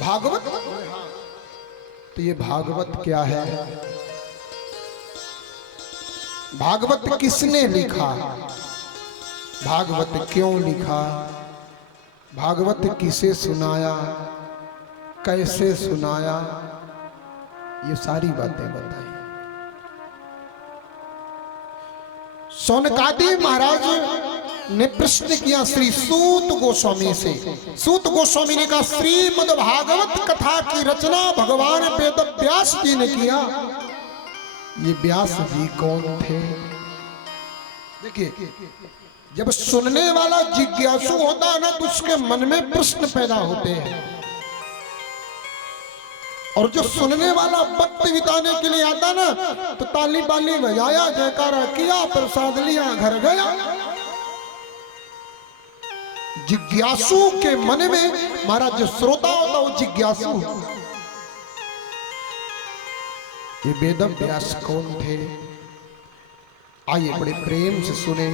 भागवत, तो ये भागवत क्या है? भागवत किसने लिखा? भागवत क्यों लिखा? भागवत किसे सुनाया, कैसे सुनाया, ये सारी बातें बताई। सौनकादि महाराज ने प्रश्न किया श्री सूत गोस्वामी से। सूत गोस्वामी ने कहा श्रीमद् भागवत कथा की रचना भगवान वेदव्यास जी ने किया। ये व्यास जी कौन थे? देखिए जब सुनने वाला जिज्ञासु होता है ना तो उसके मन में प्रश्न पैदा होते हैं, और जो सुनने वाला वक्त बिताने के लिए आता ना तो ताली बाली बजाया, जयकारा किया, प्रसाद लिया, घर गया। जिज्ञासु के मन में महाराज जो श्रोता होता वो जिज्ञासु। ये वेदव्यास कौन थे? आइए बड़े प्रेम से सुने।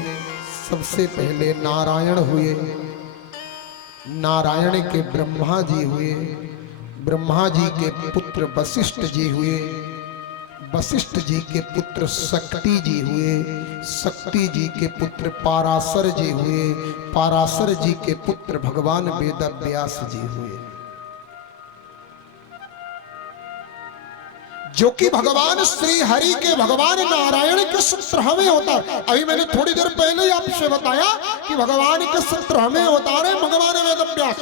सबसे पहले नारायण हुए, नारायण के ब्रह्मा जी हुए, ब्रह्मा जी के पुत्र वशिष्ठ जी हुए, वशिष्ठ जी के पुत्र शक्ति जी हुए, शक्ति जी के पुत्र पाराशर जी हुए, पाराशर जी के पुत्र भगवान वेदव्यास जी हुए, जो कि भगवान श्री हरि के भगवान नारायण के 17वें अवतार। अभी मैंने थोड़ी देर पहले ही आपसे बताया कि भगवान के 17वें अवतार है भगवान वेदव्यास।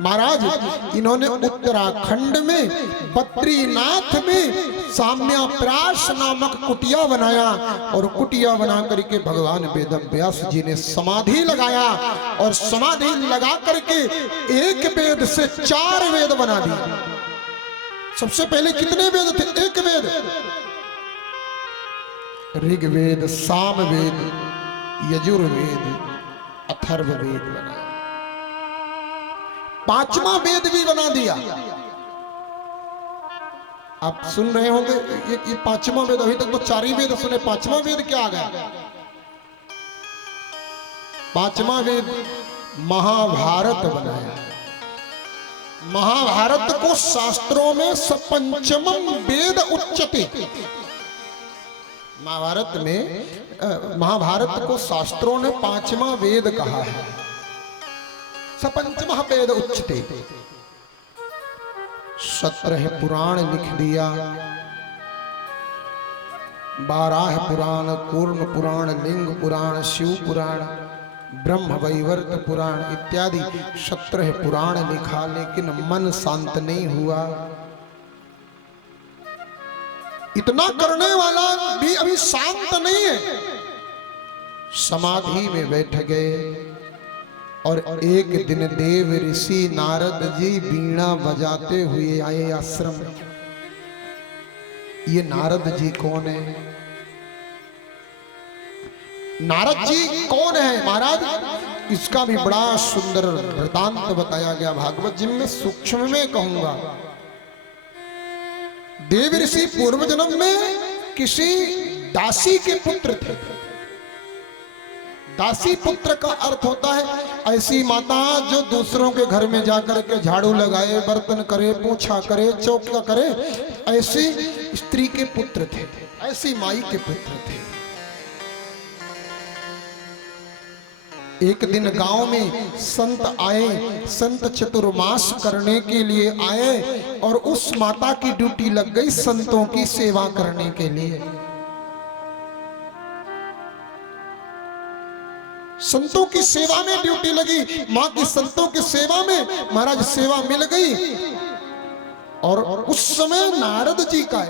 महाराज इन्होंने उत्तराखंड में बद्रीनाथ में साम्याप्राश नामक कुटिया बनाया और कुटिया बना करके भगवान वेद व्यास जी ने समाधि लगाया और समाधि लगा करके एक वेद से 4 वेद बना दिए। सबसे पहले कितने वेद थे? एक वेद, ऋग्वेद, सामवेद, यजुर्वेद, अथर्ववेद बनाया। 5वां वेद भी बना दिया। आप सुन रहे होंगे ये 5वां वेद, अभी तक तो 4 ही वेद सुने, 5वां वेद क्या आ गया? 5वां वेद महाभारत बनाया। महाभारत को शास्त्रों में सपंचमम वेद उच्यते। महाभारत को शास्त्रों ने 5वां वेद कहा है। सपंचमः वेद उच्यते। 17 पुराण लिख दिया, 12 पुराण, कूर्म पुराण, लिंग पुराण, शिव पुराण, ब्रह्म वैवर्त पुराण इत्यादि 17 पुराण लिखा, लेकिन मन शांत नहीं हुआ। इतना करने वाला भी अभी शांत नहीं है। समाधि में बैठ गए और एक दिन देव ऋषि नारद जी वीणा बजाते हुए आए आश्रम। ये नारद जी कौन है? नारद जी कौन है महाराज? इसका भी बड़ा सुंदर वृतांत बताया गया भागवत जी में। सूक्ष्म में कहूंगा, देव ऋषि पूर्व जन्म में किसी दासी के पुत्र थे। दासी पुत्र का अर्थ होता है ऐसी माता जो दूसरों के घर में जाकर के झाड़ू लगाए, बर्तन करे, पोछा करे, चौका करे, ऐसी स्त्री के पुत्र थे, ऐसी माई के पुत्र थे। एक दिन गांव में संत आए, संत चतुर्मास करने के लिए आए और उस माता की ड्यूटी लग गई संतों की सेवा करने के लिए। संतों की सेवा में ड्यूटी लगी, मां की संतों की सेवा में महाराज सेवा मिल गई। और उस समय नारद जी का,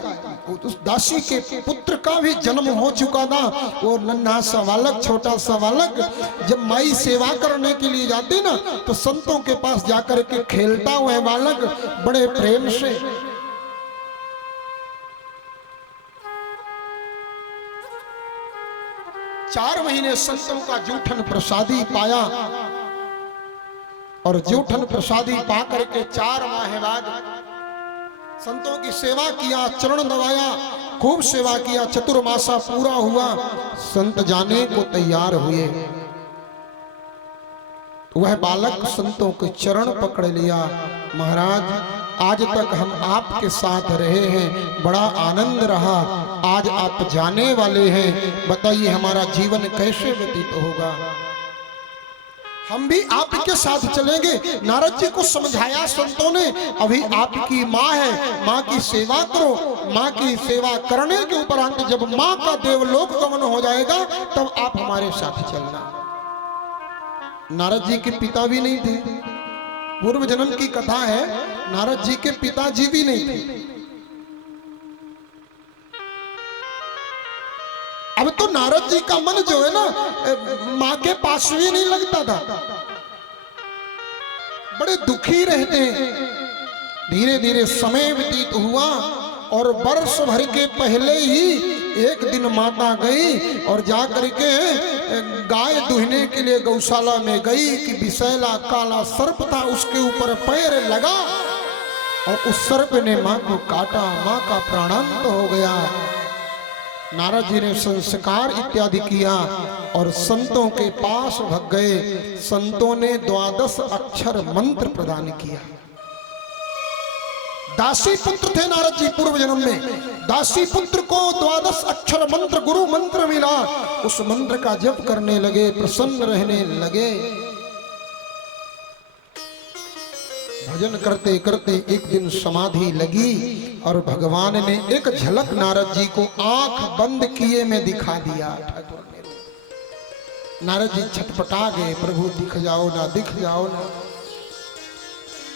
उस दासी के पुत्र का भी जन्म हो चुका था। वो नन्हा सा बालक, छोटा सा बालक जब माई सेवा करने के लिए जाती ना, तो संतों के पास जाकर के खेलता हुआ बालक बड़े प्रेम से चार महीने संतों का जूठन प्रसादी पाया और जूठन प्रसादी पा करके 4 माह बाद संतों की सेवा किया, चरण दबाया, खूब सेवा किया। चतुर्मासा पूरा हुआ, संत जाने को तैयार हुए। वह बालक संतों के चरण पकड़ लिया। महाराज, आज तक हम आपके साथ रहे हैं, बड़ा आनंद रहा, आज आप जाने वाले हैं, बताइए हमारा जीवन कैसे व्यतीत होगा? हम भी आपके साथ चलेंगे। नारद जी को समझाया संतों ने, अभी आपकी माँ है, माँ की सेवा करो। माँ की सेवा करने के उपरांत जब माँ का देवलोक गमन हो जाएगा तब आप हमारे साथ चलना। नारद जी के पिता भी नहीं थे, पूर्व जन्म की कथा है, नारद जी के पिताजी भी नहीं थे। अब तो नारद जी का मन जो है ना, मां के पास भी नहीं लगता था, बड़े दुखी रहते हैं। धीरे धीरे समय व्यतीत हुआ और वर्ष भर के पहले ही एक दिन माता गई और जाकर के गाय दुहने के लिए गौशाला में गई कि विषैला काला सर्प था, उसके ऊपर पैर लगा और उस सर्प ने मां को काटा, मां का प्राणांत हो गया। नारद जी ने संस्कार इत्यादि किया और संतों के पास भग गए। संतों ने 12 अक्षर मंत्र प्रदान किया। दासी पुत्र थे नारद जी पूर्व जन्म में, दासी पुत्र को 12 अक्षर मंत्र गुरु मंत्र मिला। उस मंत्र का जप करने लगे, प्रसन्न रहने लगे। भजन करते करते एक दिन समाधि लगी और भगवान ने एक झलक नारद जी को आंख बंद किए में दिखा दिया। नारद जी छटपटा गए, प्रभु दिख जाओ ना, दिख जाओ ना।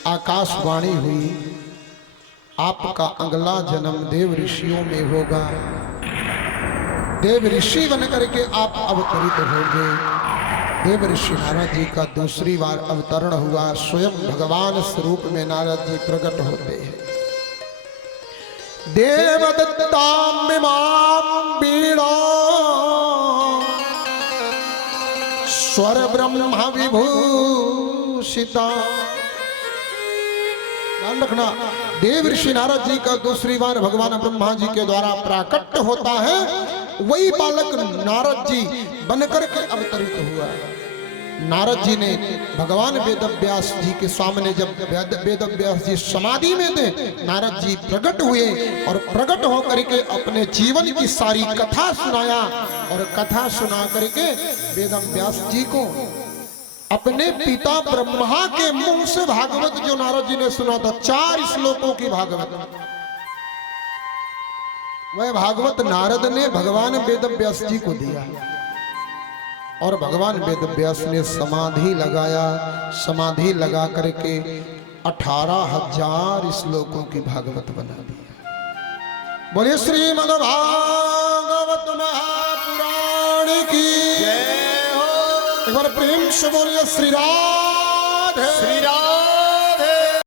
आकाशवाणी हुई, आपका अगला जन्म देव ऋषियों में होगा, देव ऋषि बन करके आप अवतरित होंगे। देव ऋषि नारद जी का दूसरी बार अवतरण हुआ, स्वयं भगवान स्वरूप में नारद जी प्रकट होते हैं। देवदत्ताम इमाम वीणा स्वर ब्रह्म विभूषिता। ध्यान रखना, देव ऋषि नारद जी का दूसरी बार भगवान ब्रह्मा जी के द्वारा प्राकट्य होता है, वही बालक नारद जी बनकर के अवतरित हुआ। नारद जी ने भगवान वेदव्यास जी के सामने, जब वेदव्यास जी समाधि में थे, नारद जी प्रकट हुए और प्रकट होकर के अपने जीवन की सारी कथा सुनाया। और कथा सुना करके वेदव्यास जी को अपने पिता ब्रह्मा के मुंह से भागवत जो नारद जी ने सुना था, 4 श्लोकों की भागवत, वह भागवत नारद ने भगवान वेदव्यास जी को दिया। और भगवान वेदव्यास ने समाधि लगाया, समाधि लगा करके 18,000 श्लोकों की भागवत बना दी। बोलिए श्रीमद् भागवत महापुराण की जय हो। एक बार प्रेम से बोलिए श्री राधे। श्री राधे।